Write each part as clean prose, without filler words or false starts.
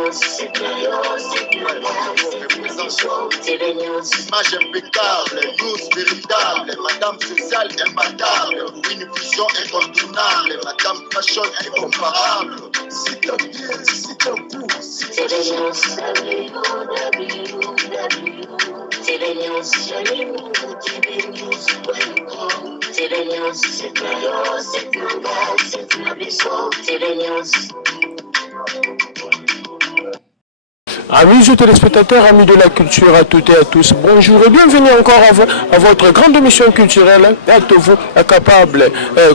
Image impeccable, news véritable, madame sociale imbattable, une vision incontournable, madame fashion incomparable. Si t'as bien, si t'as beau, si t'as Amis téléspectateurs, amis de la culture, à toutes et à tous, bonjour et bienvenue encore à votre grande émission culturelle. Êtes-vous capable,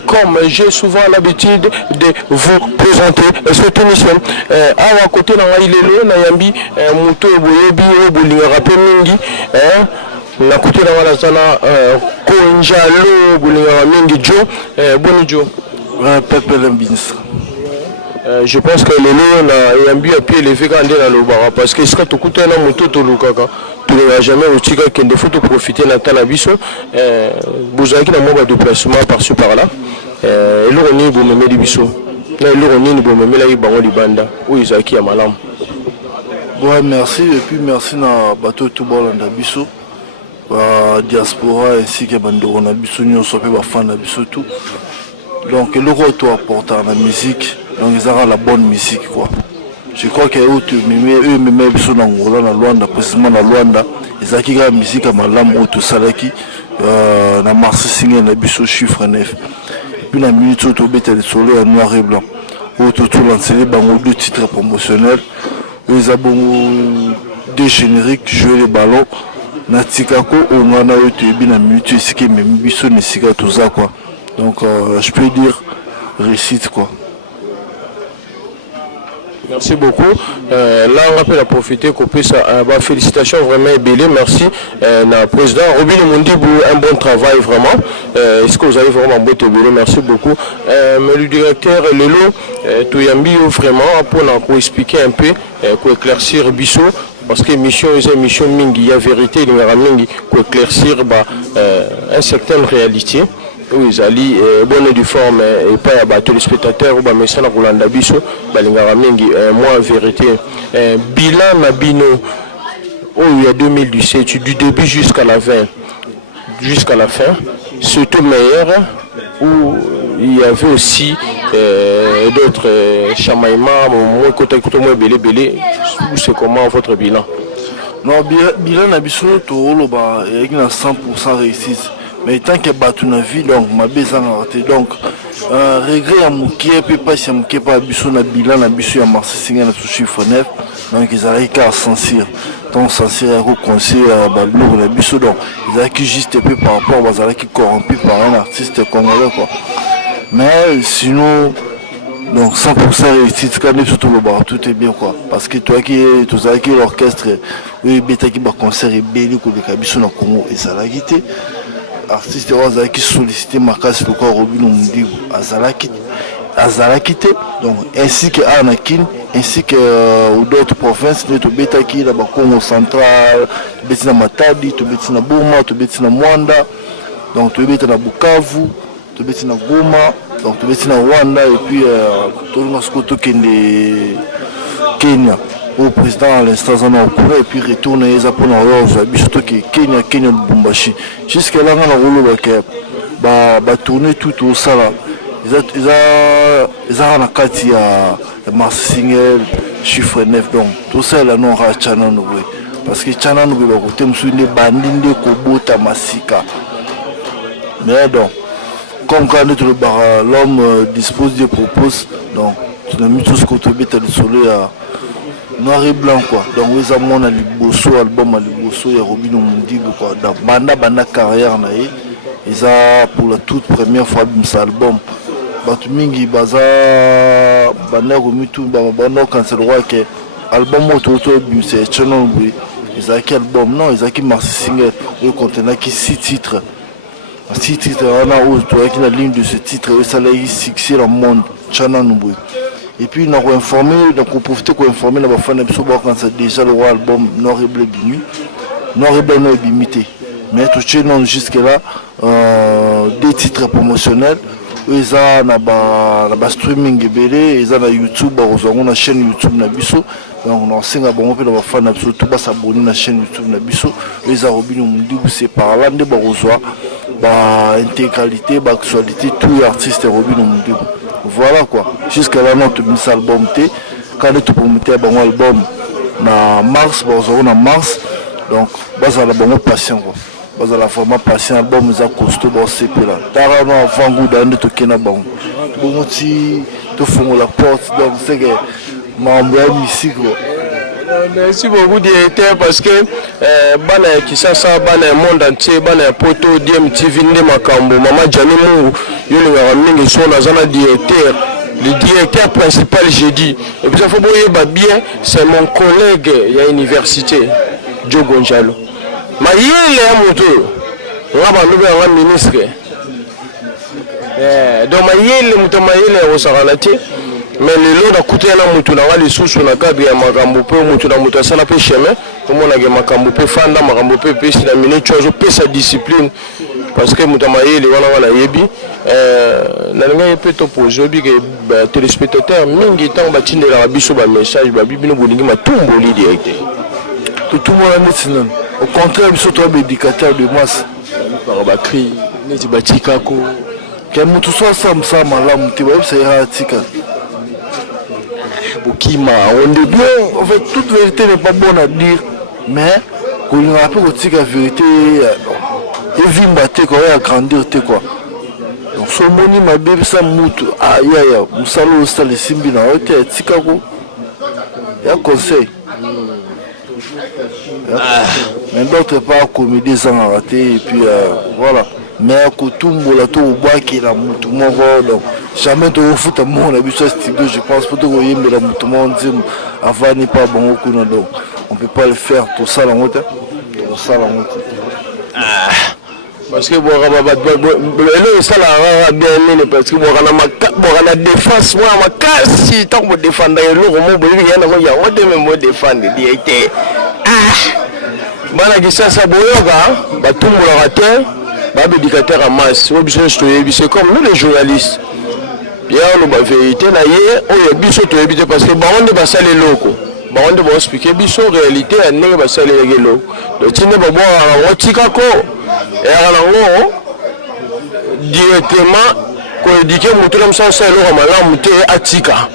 comme j'ai souvent l'habitude de vous présenter cette émission. À côté de Naïlelo, Nayambi, Mouto, Boyebi, Bolinga, Mingi, na côté de Walazana, Konjalo, Bolinga, Mingi, Joe, Boni Joe. Pepe Lambins. Je pense que les lois ont un but à pied élevé quand on est dans le bar parce que ce que tu coûtes un moto tu n'as jamais au tigre qui ne faut te profiter dans ta vie. Vous avez un moment de déplacement par-ci par-là. Et là on est bon même les bisous. Là on est bon même là ils bango les bandes. Oui Isaki à Malam. Ouais merci et puis merci na bateau tout bol en bisous. Diaspora ainsi que bandoro na bisous nous sommes pas fans na bisous tout. Donc le retour apporte à la musique. Donc ils auront la bonne musique quoi. Je crois que eux même biso na Angola na Luanda précisément na Luanda ils ont la musique à malam auto salaki na marché signé na biso chiffre 9. Puis la minute auto bête le soleil en noir et blanc. Auto tout lancé bango deux titres promotionnels. Ils ont deux génériques jouer les ballons na tikako on a eu te na minute ici que même biso ne sika tout ça quoi. Donc je peux dire réussite quoi. Merci beaucoup. Là, on va profiter couper ça. Félicitations vraiment belle. Merci. Le président Robin Mondi pour un bon travail vraiment. Est-ce que vous avez vraiment beau boulot? Merci beaucoup. Mais le directeur Lelo, Toyambi vraiment pour expliquer un peu, pour éclaircir Bissot. Parce que mission est une mission mingi, il y a vérité, il y a mingi, pour éclaircir une certaine réalité. Oui, Zali, bonne du forme et pas à tous les spectateurs, mais ça n'a pas d'ambition, moi, vérité. Bilan Nabino, il y a 2017, du début jusqu'à la fin, surtout meilleur, où il y avait aussi d'autres chamaïmans, moins côté moins belé, c'est comment votre bilan? Non, bilan Nabiso, il y a 100% réussite. Mais tant que battu na vie donc ma besoin donc regret à moukier peut pas si moukier pas biso na bilan na biso ya marché singa na chiffre 9 donc ils arrivent qu'à censir donc censir à conseiller ba blog na biso donc ils arrivent juste peu par rapport aux qui corrompu par un artiste congolais quoi mais sinon donc 100% réussite quand même surtout le bar tout est bien quoi parce que toi qui tous avec l'orchestre oui beta qui ba concert et belé ko de biso na Congo et ça l'a quitté artiste qui sollicité ma casse le corps Robin Mundi Azalakite donc ainsi que Anakin ainsi que d'autres provinces de Tobeta qui là bas Congo central Tobeta na Matadi Tobeta na Boma Tobeta na Mwanda donc Tobeta na Bukavu Tobeta na Goma donc Tobeta na Rwanda et puis tout le monde se Kenya au président à l'instant on pourrait et puis retourner les apôtres surtout que Kenya Lubumbashi jusqu'à là on a roulé bah tourner tout au sala ils ont la carte à marché single chiffre 9 donc tout ça là non ra chana nous parce que chana nous le côté monsieur les bandinde kobota masika mais donc comme quand l'homme dispose de propose donc tu as mis tout ce côté bête de soleil noir et blanc quoi donc ils ont mon album à liboso et Robin Mundi quoi dans banda carrière na ils a pour la toute première fois un album batu mingi baza banda komitu banda cancel roi que album auto c'est channel ils a quel album non ils a qui marché single il contenait qui 6 titres on a où qui la ligne de ce titre et ça l'a succès dans le monde channel et puis nous avons informé donc on profite pour informer la fan de quand c'est déjà le album Noir et Bleu Binu Noir et Bleu non limité mais tout non jusque là des titres promotionnels eza na ba streaming ebele eza na YouTube bazongo na chaîne YouTube na biso donc na senga bango pe na ba fan na biso tout ba s'abonner na chaîne YouTube na biso eza Robin Mundibu c'est par là nde bazwa ba intégralité ba actualité tout artiste Robin Mundibu voilà quoi jusqu'à là notre mis album T quand tu peux mettre bango album na mars bazongo na mars donc bazala bango patient quoi bazala vraiment patient album za costaud ba sepela tara no avant goût d'ande to kena bango bongo ti to fongo la porte donc c'est que membre musique. Merci beaucoup directeur parce que bana Kisasa bana monde entier bana poto DMTV nde makambo mama Jani Mungu yule ngamingi sona zana directeur le directeur principal j'ai dit et puis il faut bien c'est mon collègue il y a université Joe Gonjalo mayele ya moto ngaba nube nga ministre donc mayele moto mayele osakalati mais le lot d'accouter na moto na wali susu na cadre ya makambo pe moto na moto sala pe chemin to mona ke makambo pe fanda makambo pe pe na minute chozo pe sa discipline parce que moto mayele wana yebi na nga pe to poser bi ke téléspectateur mingi tant ba tindela biso ba message ba bibino bolingi matumboli directeur tout le monde est sinon au contraire biso to ba éducateur de masse par ba cri neti ba tikako ke mutu so samsa malamu te ba ça ira tika Bokima, on est bien. En fait, toute vérité n'est pas bonne à dire, mais quand on a peu de la vérité, et vimbaté quoi, et agrandir quoi. Donc, ce moni ma bébé ça moutou, aïe aïe, moussalo ça les simbi na hôtel, tikako. Il y a conseil. Mais d'autres pas comédie sans rater et puis voilà. Mais Kotumbo la tour au bois qui est la moutoumon donc jamais de foot à mon habitude studio je pense pour te voyer mais la moutoumon avant n'est pas bon au donc on peut pas le faire tout ça la route tout ça la route parce que bon le ça la bien parce que bon on a défense moi ma casse tant pour défendre le romo bon il y a on de même défendre directeur bana qui ça boyoga batumbo la rater éducateur à masse, c'est comme nous les journalistes. Bien, nous avons vérité, parce que on va saler locaux. On va expliquer la réalité, on va saler les locaux. Donc, si nous avons un tikako, et directement, quand on dit que nous avons ça, c'est le atika.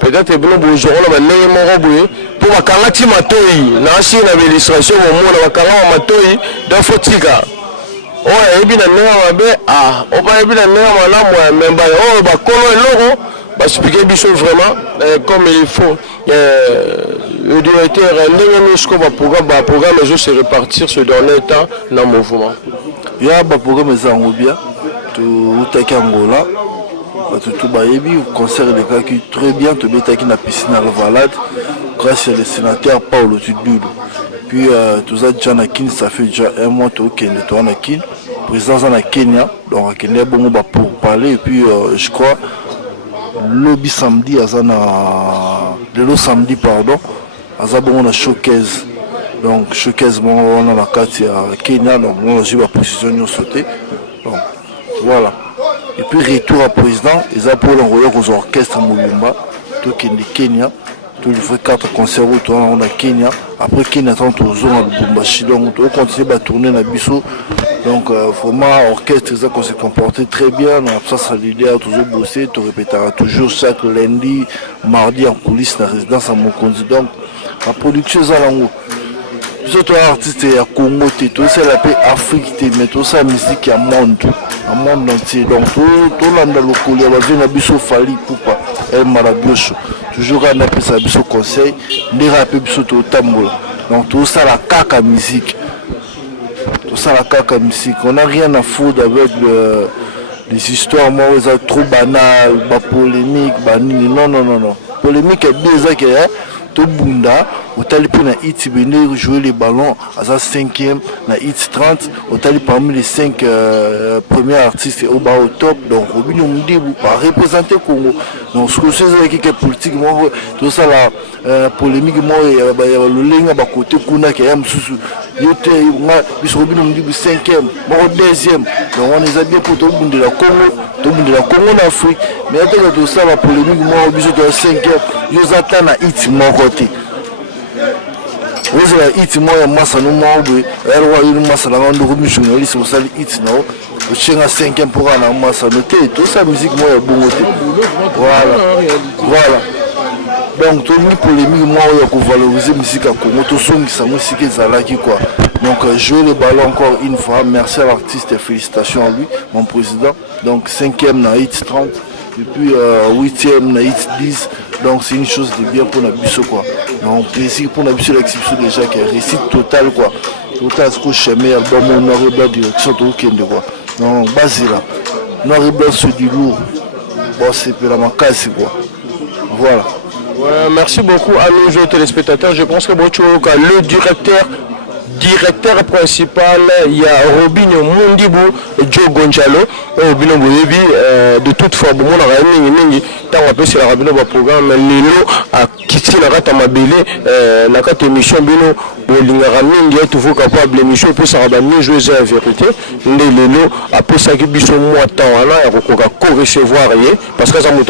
Peut-être que nous avons besoin de pour la caractère matoi, dans l'administration, on a dans Fotika. Oh, et bien, on va bien même expliquer vraiment comme il faut. Le directeur, le programme se répartir ce dernier temps dans le mouvement. Il y a un programme Zangobia, tout Angola, tout Bayebi, au concert de cas qui très bien, tout qui na piscine à la Valade, grâce au sénateur Paulo Tudulu. Puis tout ça déjà na Kin, ça fait déjà un mois tout Kenya, tout na Kin, président na Kenya, donc à Kenya bon pour parler et puis je crois lobby samedi le samedi pardon, à bon on a showcase. Donc showcase bon on a la carte à Kenya donc on a eu la position sauté. Donc voilà. Et puis retour à président, ils ont pour l'envoyer aux orchestres Mobimba, tout Kenya. Tout il faut 4 concerts on a Kenya. Après Kenya tant aux zones à Lubumbashi donc on continue à tourner la biso. Donc vraiment orchestre ça qu'on s'est comporté très bien. On a ça sera l'idée à toujours bosser, tu répéteras toujours chaque lundi, mardi en coulisses dans la résidence à Mokondi. Donc la production ça là les autres artistes à Congo, tout ça la paix Afrique, mais tout ça musique à monde entier. Donc tout le monde local, il y a besoin de biso fali pour pas elle malabioche. Toujours un peu ça biso conseil, les rappeurs biso tout tambour. Donc tout ça la caca musique. Tout ça la caca musique. On n'a rien à foutre avec les histoires moi trop banales, ba polémique, ba nini. Non. Polémique est déjà que tout bunda au tali na hit bene jouer les ballons à sa 5e na hit 30 au tali parmi les 5 premiers artistes au bas au top donc Robin Mundibu pas représenter Congo donc ce que c'est avec qui politique moi tout ça la polémique moi le lenga ba côté kuna qui am susu yote nga bis Robin Mundibu 5e moi 2e donc on les a bien pour tout bunda la Congo tout le monde la Congo en Afrique mais attends tout ça la polémique moi au biso de 5e yo zata na hit mon côté vous la hit moi ya massa no moi be erwa yo massa la ndo ko journaliste vous sali hit no au chenga 5e pour na massa noté tout ça musique moi ya bon côté voilà donc tout le polémique moi il faut valoriser musique à Congo tout son qui ça musique ezalaki quoi donc jouer le ballon encore une fois merci à l'artiste et félicitations à lui mon président donc 5e na hit 30 et puis 8e na hit 10 donc c'est une chose de bien pour Nabiso quoi donc plaisir pour Nabiso l'exception déjà qui est réussite totale quoi total ce que j'aimais album noir et blanc direction tout week-end quoi donc base là noir et blanc c'est du lourd bon c'est pour la macasse quoi voilà. Ouais, merci beaucoup à nos téléspectateurs. Je pense que le directeur principal, il y a Robinho Mundibu et Joe Gonzalo. Robinho Boyebi, de toute forme, on a c'est la Rabino programme, Lilo a quitté la rate à Mabélé, la carte émission Bino, Bolingaraming, est toujours capable l'émission, puis ça va mieux jouer la vérité. Lilo, après ça, qui biso moi temps, il y a co-recevoir, parce que ça m'a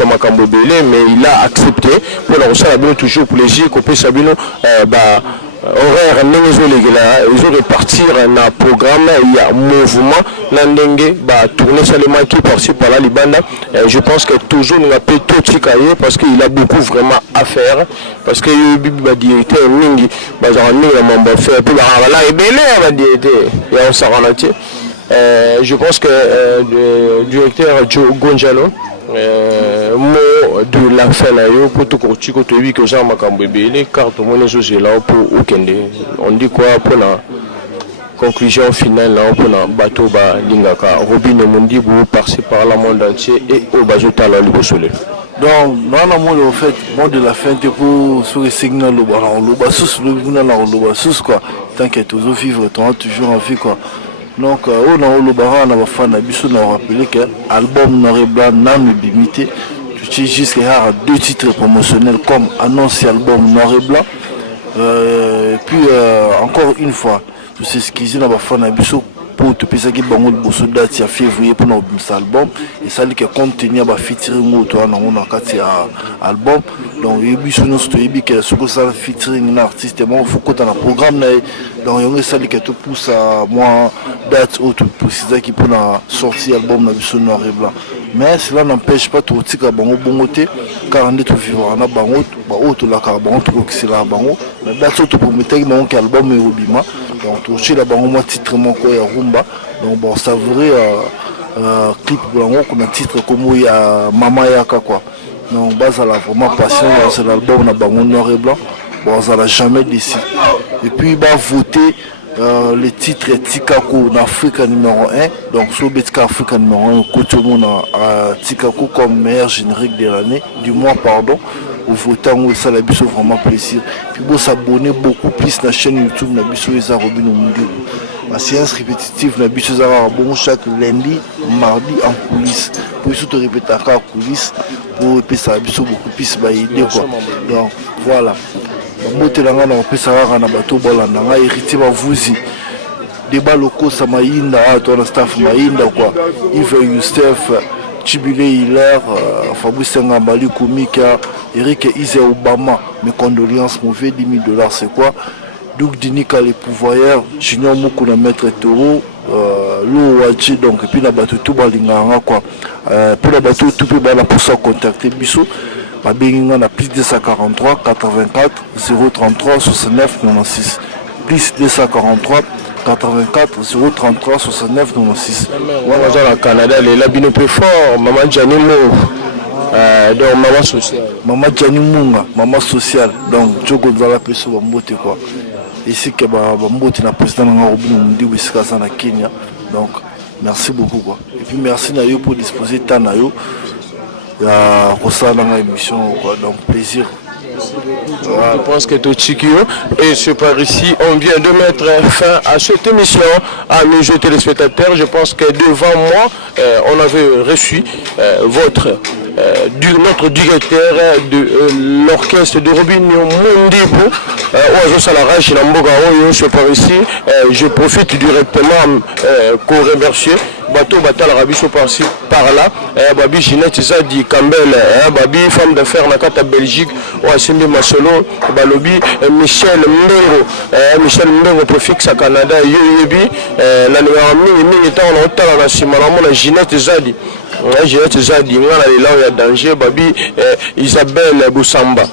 Bélé, mais il a accepté pour la recevoir toujours plaisir, qu'on peut Sabino, horaire ils ont repartir dans le programme il y a mouvement l'andenge tourner seulement qui par-ci par là libanda je pense que toujours nous appelle tout tikaye parce qu'il a beaucoup vraiment à faire parce que il directeur mingi la mamba fait puis là et belé va directeur et on s'arrange je pense que le directeur Joe Gonzalo mot de la fin pour tout courtier que tu que Jean Macambébé les cartes mon est là pour Okende on dit quoi pour la conclusion finale là pour la bateau ba lingaka Robin Mundi pour passer par le monde entier et au bazota là le soleil donc non en fait mot de la fin c'est pour sur le signal le basus le basus quoi tant que toujours vivre toujours en vie quoi. Donc on a le baran na bafana biso na rappeler que album noir et blanc n'a limité tu jusqu'à 2 titres promotionnels comme annonce album noir et blanc puis encore une fois tout ce qui na bafana biso pour te penser que bango le bosso date ya février pour notre album et ça dit que contenir ba featuring auto na on a kati album donc biso nous stoyebi que ce que ça featuring un artiste bon faut que dans le programme donc on ça dit que tout pousse à moi date auto préciser qui pour la sortie album na biso noir et blanc mais cela n'empêche pas tout tika bango bongoté car on est tout vivre na bango ba auto la car bango tout que c'est la bango mais date auto pour mettre bango album et obima donc tout chez la bango moi titre mon quoi ya rumba donc bon savourer clip blanco qu'on a titre comme il y a Mama Yaka quoi donc base à la vraiment passion c'est l'album na bango noir et blanc bon ça l'a jamais décidé et puis bah voter le titre est Tikaku en Afrique numéro 1 donc sur Betka Afrique numéro 1 côté monde à Tikaku comme meilleur générique de l'année du mois pardon au votant où ça la biso vraiment plaisir puis bon s'abonner beaucoup plus na chaîne YouTube na biso les Robinho Mundibu ma séance répétitive na biso za bon chaque lundi mardi en coulisses pour surtout répéter en coulisses pour ça biso beaucoup plus ba idée quoi donc voilà motelanga na pesa na bato bolanda nga héritier ba vuzi débat locaux ça maïnda toi na staff maïnda quoi Yves Youssef Chibile Hilaire Fabrice Ngambali Komika Eric Isé Obama mes condoléances mauvais $10 000 c'est quoi Doug Dinika les pouvoirs Junior Mukuna maître Toro Lo Wachi donc et puis na bato tout balinganga quoi pour la bato tout peut bala pour ça contacter biso ba benga na plus 243 84 033 69 96 plus 243 84 033 69 96 voilà dans le Canada les labino plus fort maman Janimo donc maman Janimunga maman sociale donc Djogo Nzala peso ba mbote quoi ici que ba mbote na président na Robinho Mundibu iskaza na Kenya donc merci beaucoup quoi et puis merci na yo pour disposer temps na yo ya kosa na émission quoi donc plaisir. Je pense que tout Chikio et c'est par ici on vient de mettre fin à cette émission à nos jeux téléspectateurs. Je pense que devant moi on avait reçu notre directeur de l'orchestre de Robinho Mundibu c'est par ici je profite directement pour remercier bateau batalaka biso par-ci par-là babi Ginette Zadi Campbell babi femme d'affaires na kata Belgique o asimbi masolo balobi Michel Mbengo préfixe à Canada yoyebi na lingaka mingi ntango na otala na nsima na mona Ginette Zadi nga na lelao ya danger babi Isabelle Boussamba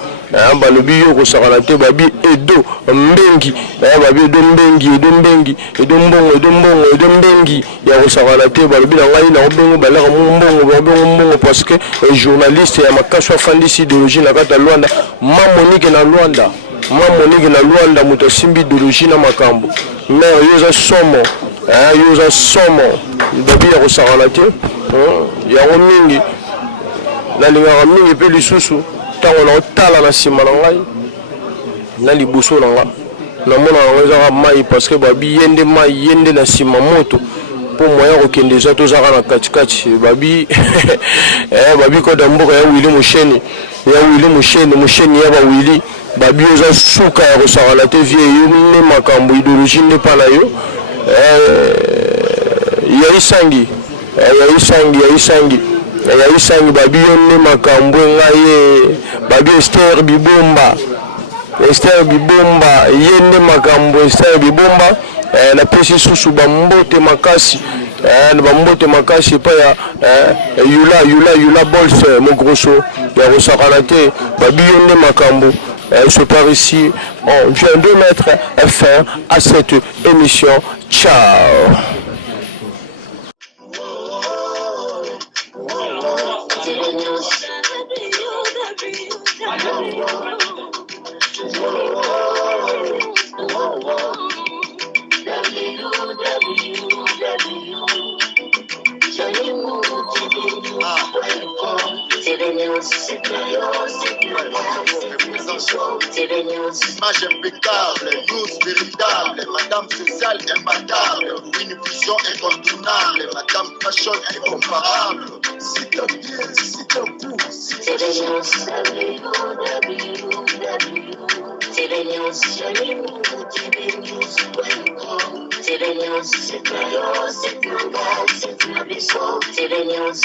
balobi yo kosakana te babi Edo Mbengi babi Edo Mbengi ya kosakana te balobi na ngai na obengo balaka mbongo parce que journaliste ya makasi afandisi idéologie na kata Luanda Monique na Luanda moto asimbi idéologie na makambo mais yo za somo babi ya kosakana te yango mingi nalingaka mingi mpe lisusu ntango na otala na nsima na ngai na liboso na nga namona yango ezaka mai parce que babi yende mai yende na nsima moto mpo moya kokende eza tozaka na katikati babi babi koda mboka ya Wili Musheni ya bawili babi oza suka ya kosakana te vie yo ne makambo idéologie nde mpa na yo yayisangi babi yo nde makambo ngai babi Esther Bibomba yende makambo Esther Bibomba na pesi susu bambote makasi pa ya Yula Bols Mogroso ya kosakana te babi yo nde makambo. Ce par ici, on vient de mettre fin à cette émission. Ciao. Image impeccable, news véritable, Madame sociale imbattable, une vision incontournable, Madame fashion incomparable. C'est ta pièce, c'est ta boue, c'est ta chance. TV News, c'est ma c'est ma belle, c'est ma vaisseau, TV News.